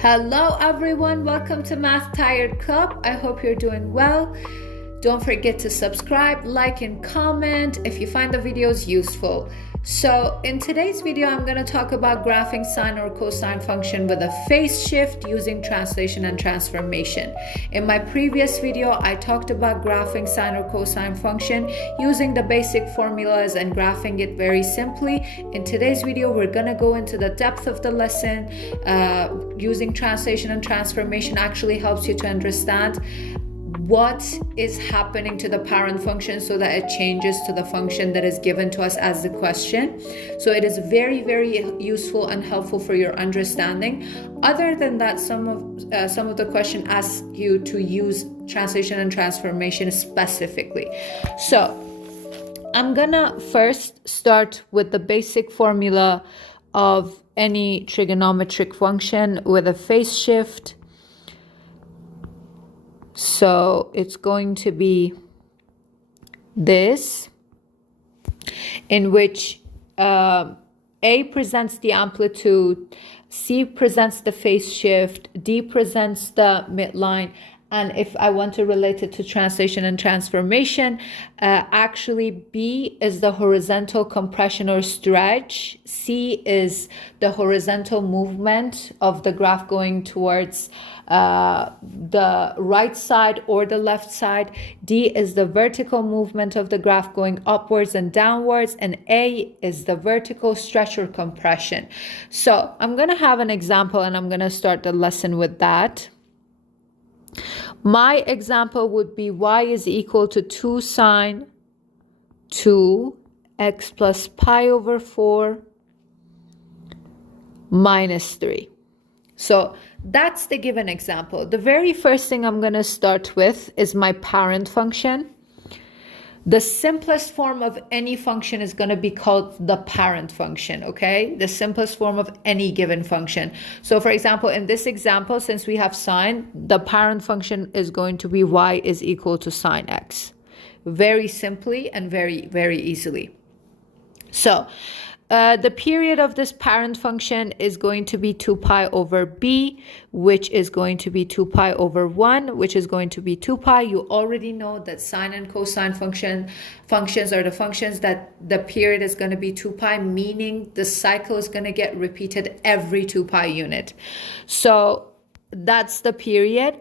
Hello everyone, welcome to Math Tired Club. I hope you're doing well. Don't forget to subscribe, like, and comment if you find the videos useful. So in today's video, I'm going to talk about graphing sine or cosine function with a phase shift using translation and transformation. In my previous video, I talked about graphing sine or cosine function using the basic formulas and graphing it very simply. In today's video, we're going to go into the depth of the lesson. Using translation and transformation actually helps you to understand what is happening to the parent function so that it changes to the function that is given to us as the question. So it is very, very useful and helpful for your understanding. Other than that, some of the question asks you to use translation and transformation specifically. So I'm gonna first start with the basic formula of any trigonometric function with a phase shift. So it's going to be this, in which A presents the amplitude, C presents the phase shift, D presents the midline, and if I want to relate it to translation and transformation, actually B is the horizontal compression or stretch, C is the horizontal movement of the graph going towards the right side or the left side, D is the vertical movement of the graph going upwards and downwards, and A is the vertical stretch or compression. So I'm going to have an example and I'm going to start the lesson with that. My example would be y is equal to 2 sine 2x plus pi over 4 minus 3. So that's the given example. The very first thing I'm going to start with is my parent function. The simplest form of any function is going to be called the parent function, okay? The simplest form of any given function. So for example, in this example, since we have sine, the parent function is going to be y is equal to sine x. Very simply and very, very easily. So the period of this parent function is going to be 2 pi over b, which is going to be 2 pi over 1, which is going to be 2 pi. You already know that sine and cosine functions are the functions that the period is going to be 2 pi, meaning the cycle is going to get repeated every 2 pi unit. So that's the period.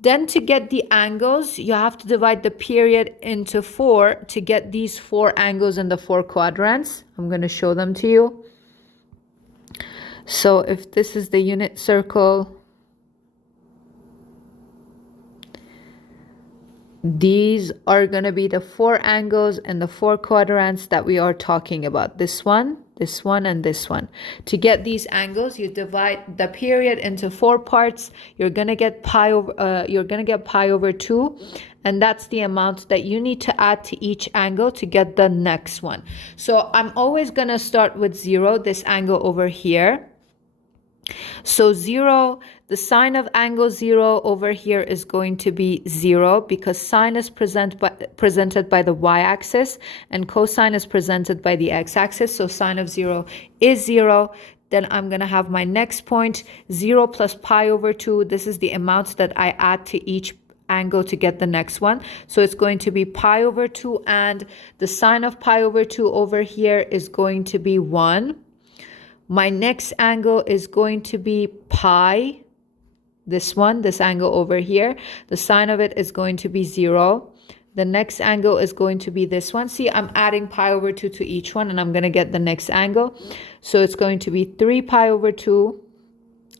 Then to get the angles, you have to divide the period into 4 to get these 4 angles in the 4 quadrants. I'm going to show them to you. So if this is the unit circle, these are going to be the 4 angles in the 4 quadrants that we are talking about. This one, and this one. To get these angles, you divide the period into 4 parts. You're going to get pi over 2, and that's the amount that you need to add to each angle to get the next one. So I'm always going to start with 0, this angle over here. So 0, the sine of angle 0 over here is going to be 0 because sine is presented by the y-axis and cosine is presented by the x-axis. So sine of 0 is 0. Then I'm going to have my next point, 0 plus pi over 2. This is the amount that I add to each angle to get the next one. So it's going to be pi over 2, and the sine of pi over 2 over here is going to be 1. My next angle is going to be pi, this one, this angle over here. The sine of it is going to be 0. The next angle is going to be this one. See, I'm adding pi over 2 to each one, and I'm going to get the next angle. So it's going to be 3 pi over 2.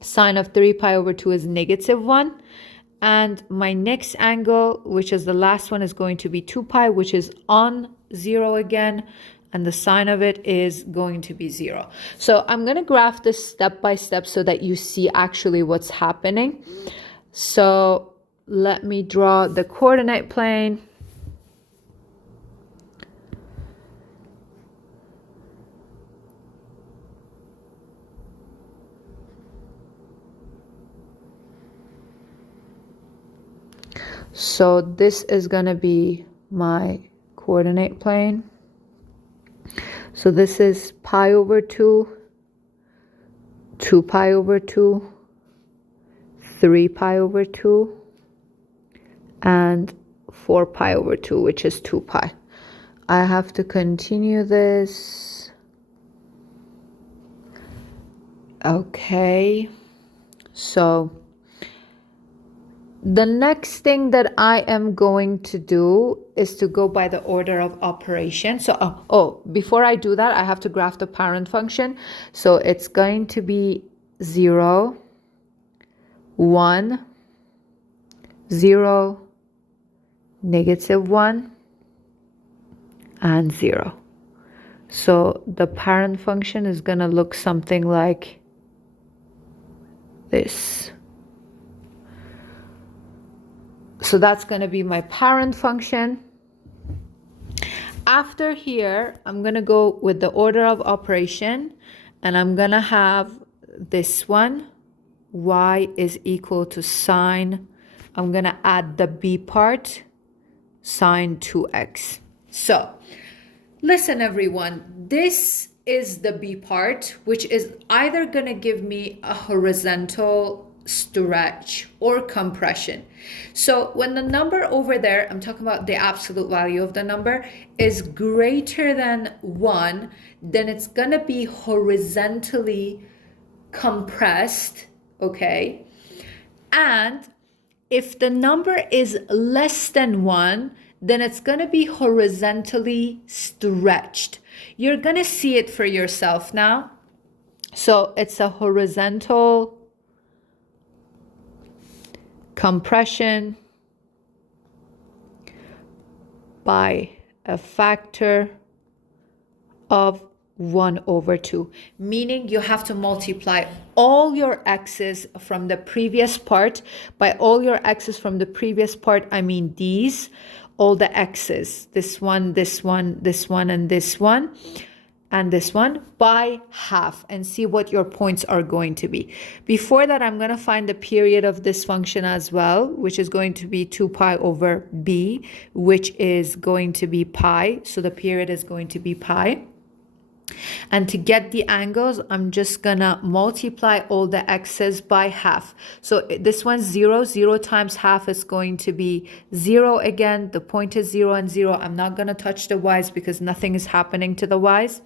Sine of 3 pi over 2 is negative 1. And my next angle, which is the last one, is going to be 2 pi, which is on 0 again. And the sine of it is going to be 0. So I'm going to graph this step by step so that you see actually what's happening. So let me draw the coordinate plane. So this is going to be my coordinate plane. So this is pi over 2, 2 pi over 2, 3 pi over 2, and 4 pi over 2, which is 2 pi. I have to continue this. Okay, so the next thing that I am going to do is to go by the order of operation. So, before I do that, I have to graph the parent function. So it's going to be 0, 1, 0, -1, and 0. So the parent function is going to look something like this. So that's going to be my parent function. After here, I'm going to go with the order of operation, and I'm going to have this one, y is equal to sine. I'm going to add the b part, sine 2x. So listen, everyone, this is the b part, which is either going to give me a horizontal stretch or compression. So when the number over there, I'm talking about the absolute value of the number, is greater than 1, then it's going to be horizontally compressed, okay? And if the number is less than 1, then it's going to be horizontally stretched. You're going to see it for yourself now. So it's a horizontal compression by a factor of 1/2, meaning you have to multiply all your x's from the previous part. By all your x's from the previous part, I mean these, all the x's, this one, this one, this one, and this one, and this one, by half, and see what your points are going to be. Before that, I'm going to find the period of this function as well, which is going to be 2 pi over b, which is going to be pi. So the period is going to be pi. And to get the angles, I'm just gonna multiply all the x's by half. So this one's 0. 0 times half is going to be 0 again. The point is 0 and 0. I'm not gonna touch the y's because nothing is happening to the y's.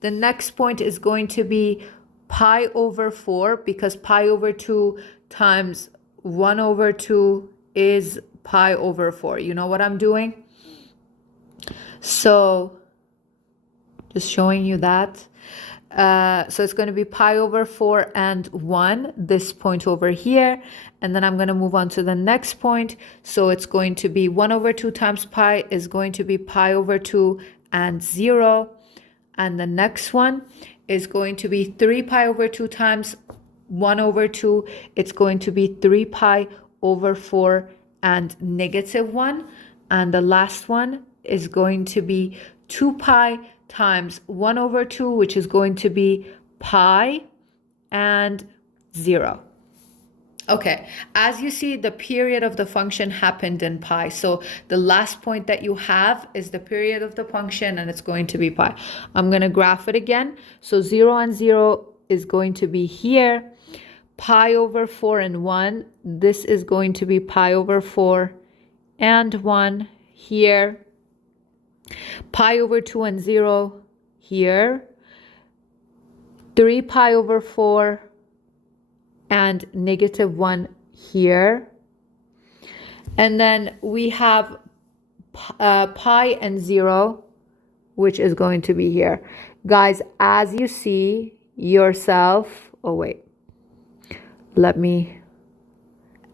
The next point is going to be pi over 4, because pi over 2 times 1/2 is pi over 4. You know what I'm doing? So just showing you that. So it's going to be pi over 4 and 1, this point over here. And then I'm going to move on to the next point. So it's going to be 1/2 times pi is going to be pi over 2 and 0. And the next one is going to be 3 pi over 2 times 1/2. It's going to be 3 pi over 4 and -1. And the last one is going to be 2 pi times 1/2, which is going to be pi and 0. Okay, as you see, the period of the function happened in pi. So the last point that you have is the period of the function, and it's going to be pi. I'm going to graph it again. So 0 and 0 is going to be here. Pi over 4 and 1, this is going to be pi over 4 and 1 here. Pi over 2 and 0 here. 3 pi over 4 and -1 here. And then we have pi and 0, which is going to be here. Guys, as you see yourself,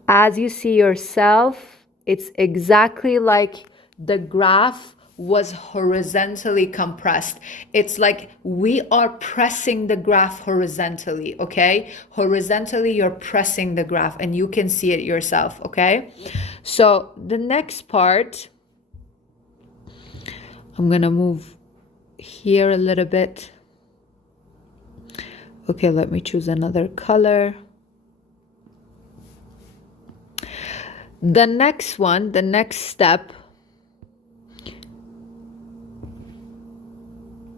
as you see yourself, it's exactly like the graph was horizontally compressed. It's like we are pressing the graph horizontally, okay? Horizontally, you're pressing the graph, and you can see it yourself, okay? So the next part, I'm gonna move here a little bit. Okay, let me choose another color. The next one, the next step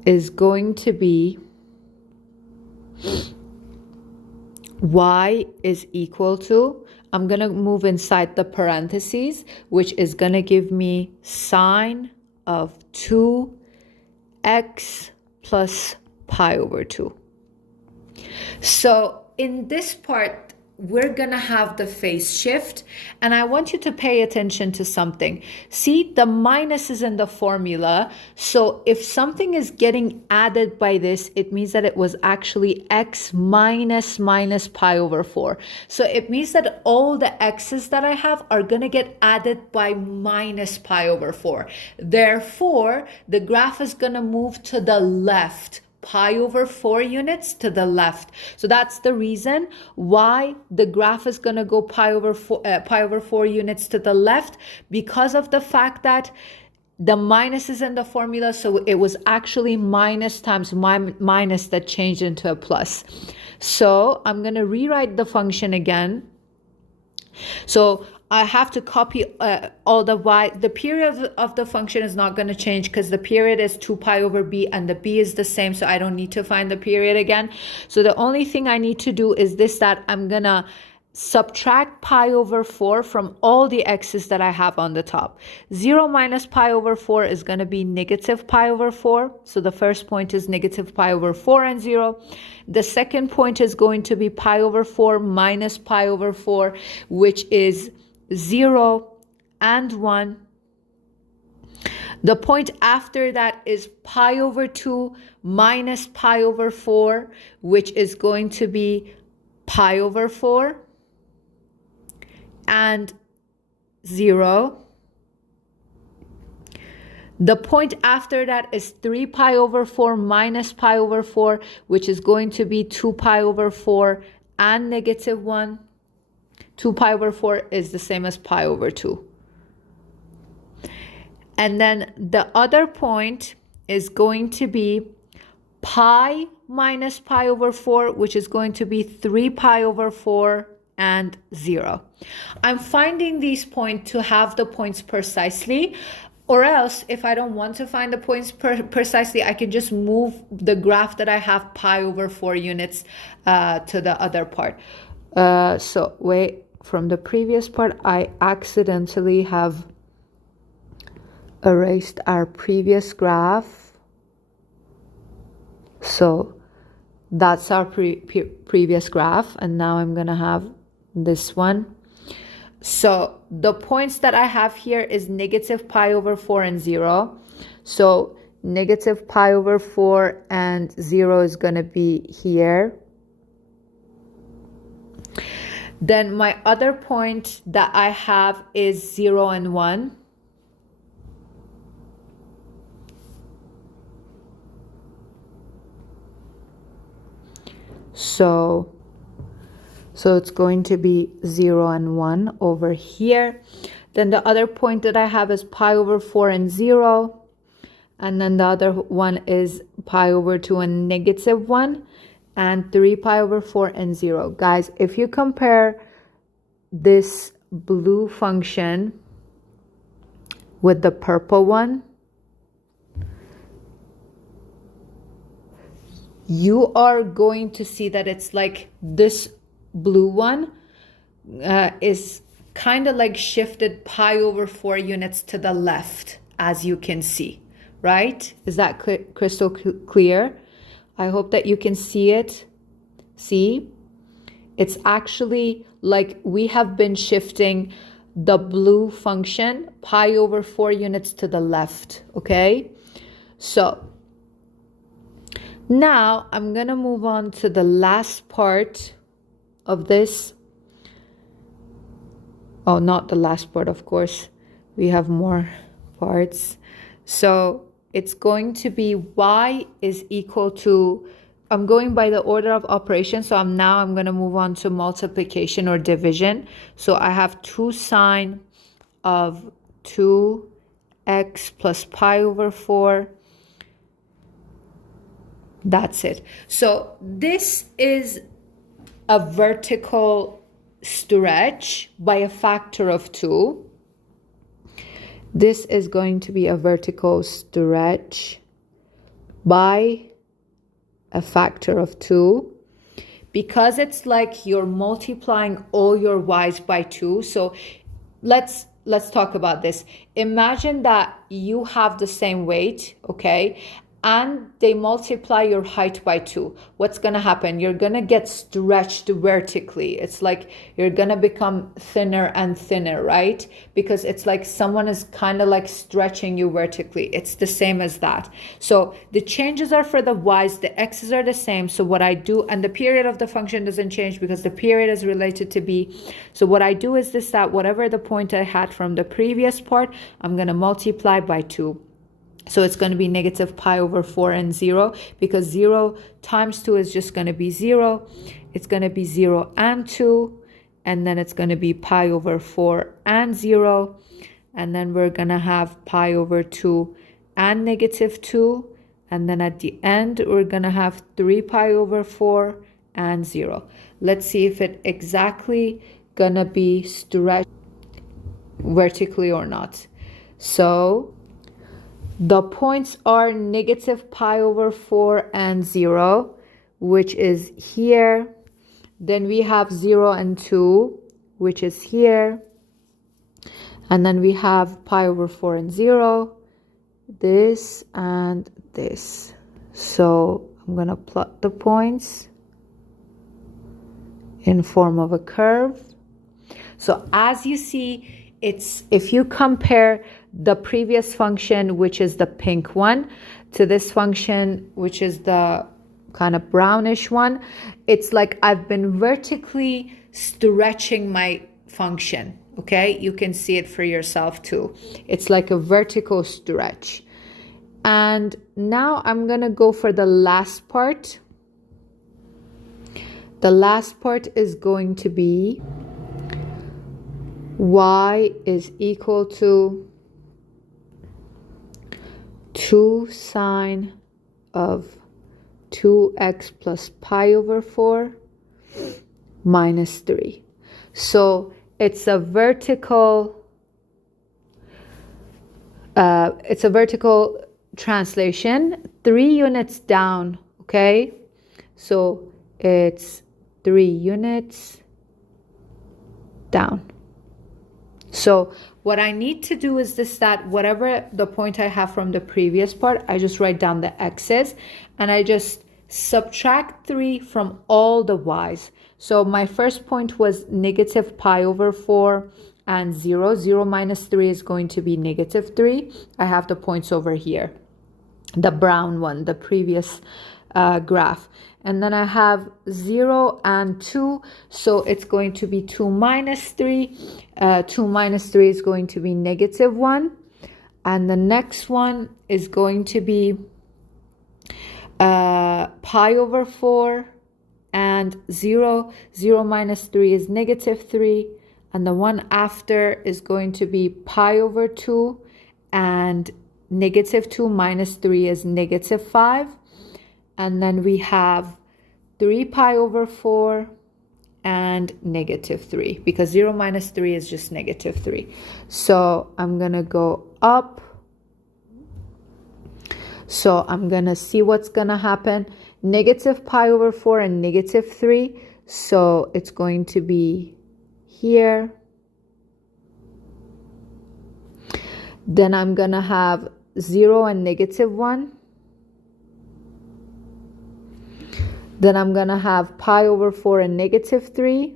is going to be y is equal to, I'm going to move inside the parentheses, which is going to give me sine of 2x plus pi over 2. So in this part, we're going to have the phase shift, and I want you to pay attention to something. See, the minus is in the formula, so if something is getting added by this, it means that it was actually x minus pi over 4. So it means that all the x's that I have are going to get added by minus pi over 4. Therefore, the graph is going to move to the left, pi over 4 units to the left. So that's the reason why the graph is going to go pi over 4 units to the left, because of the fact that the minus is in the formula. So it was actually minus times minus that changed into a plus. So I'm going to rewrite the function again. So I have to copy all the y. The period of the function is not going to change because the period is 2 pi over b and the b is the same, so I don't need to find the period again. So the only thing I need to do is this, that I'm going to subtract pi over 4 from all the x's that I have on the top. 0 minus pi over 4 is going to be negative pi over 4. So the first point is negative pi over 4 and 0. The second point is going to be pi over 4 minus pi over 4, which is 0 and 1. The point after that is pi over 2 minus pi over 4, which is going to be pi over 4 and 0. The point after that is 3 pi over 4 minus pi over 4, which is going to be 2 pi over 4 and negative 1. 2 pi over 4 is the same as pi over 2. And then the other point is going to be pi minus pi over 4, which is going to be 3 pi over 4 and 0. I'm finding these points to have the points precisely, or else if I don't want to find the points precisely, I can just move the graph that I have pi over 4 units to the other part. So wait, from the previous part, I accidentally have erased our previous graph. So that's our previous graph, and now I'm gonna have this one. So the points that I have here is negative pi over 4 and 0. So negative pi over 4 and 0 is gonna be here. Then my other point that I have is 0 and 1. So it's going to be 0 and 1 over here. Then the other point that I have is pi over 4 and 0. And then the other one is pi over 2 and negative 1. And 3 pi over 4 and 0. Guys, if you compare this blue function with the purple one, you are going to see that it's like this blue one is kind of like shifted pi over 4 units to the left, as you can see, right? Is that crystal clear? I hope that you can see it. See? It's actually like we have been shifting the blue function pi over 4 units to the left, okay? So now I'm gonna move on to the last part of this. Oh, not the last part, of course. We have more parts. So it's going to be y is equal to, I'm going by the order of operation, so I'm going to move on to multiplication or division. So I have 2 sine of 2x plus pi over 4. That's it. So this is a vertical stretch by a factor of 2. This is going to be a vertical stretch by a factor of 2, because it's like you're multiplying all your y's by 2. So let's talk about this. Imagine that you have the same weight, okay, and they multiply your height by 2. What's gonna happen? You're gonna get stretched vertically. It's like you're gonna become thinner and thinner, right? Because it's like someone is kind of like stretching you vertically. It's the same as that. So the changes are for the y's, the x's are the same. So what I do, and the period of the function doesn't change because the period is related to b. So what I do is this, that whatever the point I had from the previous part, I'm gonna multiply by 2. So it's going to be negative pi over 4 and 0, because 0 times 2 is just going to be 0. It's going to be 0 and 2, and then it's going to be pi over 4 and 0. And then we're going to have pi over 2 and negative 2. And then at the end, we're going to have 3 pi over 4 and 0. Let's see if it exactly going to be stretched vertically or not. So the points are negative pi over 4 and 0, which is here. Then we have 0 and 2, which is here. And then we have pi over 4 and 0, this and this. So I'm going to plot the points in form of a curve. So as you see, it's, if you compare the previous function, which is the pink one, to this function, which is the kind of brownish one, it's like I've been vertically stretching my function. Okay, you can see it for yourself too. It's like a vertical stretch. And now I'm gonna go for the last part. The last part is going to be y is equal to 2 sine of 2x plus pi over 4 minus 3. So it's a vertical translation, 3 units down, okay? So it's 3 units down. So what I need to do is this, that whatever the point I have from the previous part, I just write down the x's and I just subtract 3 from all the y's. So my first point was negative pi over 4 and 0. 0 minus 3 is going to be negative 3. I have the points over here, the brown one, the previous graph. And then I have 0 and 2, so it's going to be 2 minus 3. 2 minus 3 is going to be negative 1. And the next one is going to be pi over 4 and 0. 0 minus 3 is negative 3. And the one after is going to be pi over 2, and negative 2 minus 3 is negative 5. And then we have 3 pi over 4 and negative 3, because 0 minus 3 is just negative 3. So I'm going to go up. So I'm going to see what's going to happen. Negative pi over 4 and negative 3. So it's going to be here. Then I'm going to have 0 and negative 1. Then I'm going to have pi over 4 and negative 3.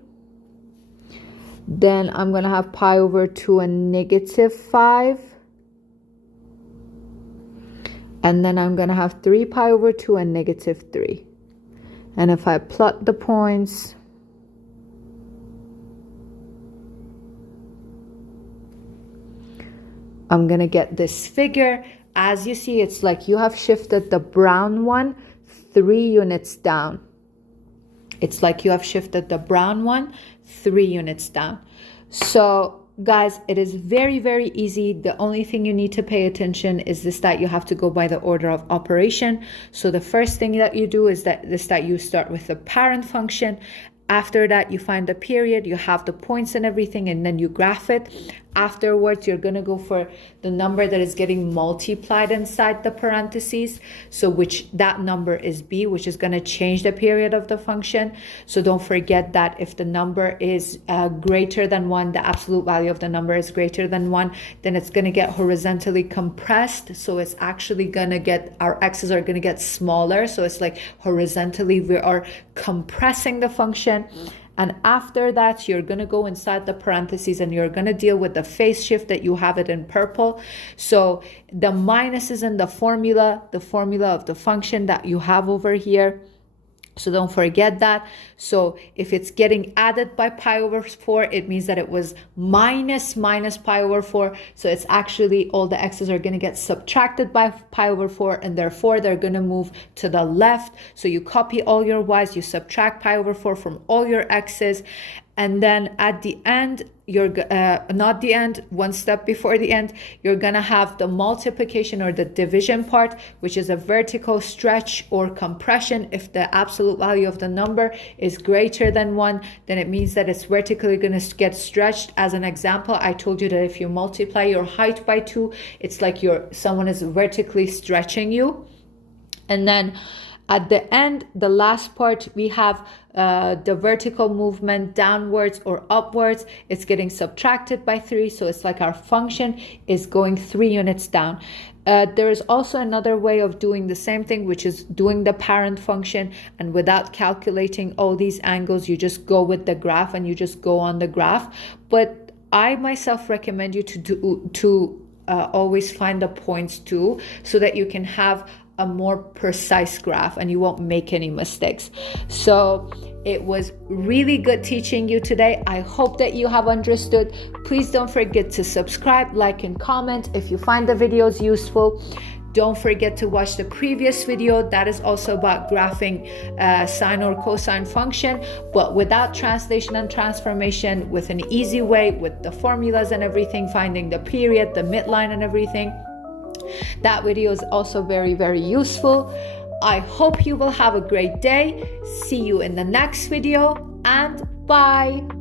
Then I'm going to have pi over 2 and negative 5. And then I'm going to have 3 pi over 2 and negative 3. And if I plot the points, I'm going to get this figure. As you see, it's like you have shifted the brown one 3 units down. It's like you have shifted the brown one 3 units down. So guys, it is very, very easy. The only thing you need to pay attention is this, that you have to go by the order of operation. So the first thing that you do is that you start with the parent function. After that, you find the period, you have the points and everything, and then you graph it. Afterwards, you're going to go for the number that is getting multiplied inside the parentheses. So which that number is b, which is going to change the period of the function. So don't forget that if the number is greater than 1, the absolute value of the number is greater than 1, then it's going to get horizontally compressed. So it's actually going to get, our x's are going to get smaller. So it's like horizontally we are compressing the function. And after that, you're going to go inside the parentheses and you're going to deal with the phase shift that you have it in purple. So the minus is in the formula of the function that you have over here. So don't forget that. So if it's getting added by pi over 4, it means that it was minus pi over 4. So it's actually all the x's are going to get subtracted by pi over 4, and therefore they're going to move to the left. So you copy all your y's, you subtract pi over 4 from all your x's, and then at the end, you're not the end, one step before the end, you're gonna have the multiplication or the division part, which is a vertical stretch or compression. If the absolute value of the number is greater than 1, then it means that it's vertically gonna get stretched. As an example, I told you that if you multiply your height by 2, it's like someone is vertically stretching you. And then at the end, the last part, we have the vertical movement downwards or upwards. It's getting subtracted by 3. So it's like our function is going 3 units down. There is also another way of doing the same thing, which is doing the parent function. And without calculating all these angles, you just go with the graph and you just go on the graph. But I myself recommend you to always find the points too, so that you can have a more precise graph and you won't make any mistakes. So it was really good teaching you today. I hope that you have understood. Please don't forget to subscribe, like, and comment if you find the videos useful. Don't forget to watch the previous video that is also about graphing sine or cosine function, but without translation and transformation, with an easy way, with the formulas and everything, finding the period, the midline and everything. That video is also very, very useful. I hope you will have a great day. See you in the next video, and bye.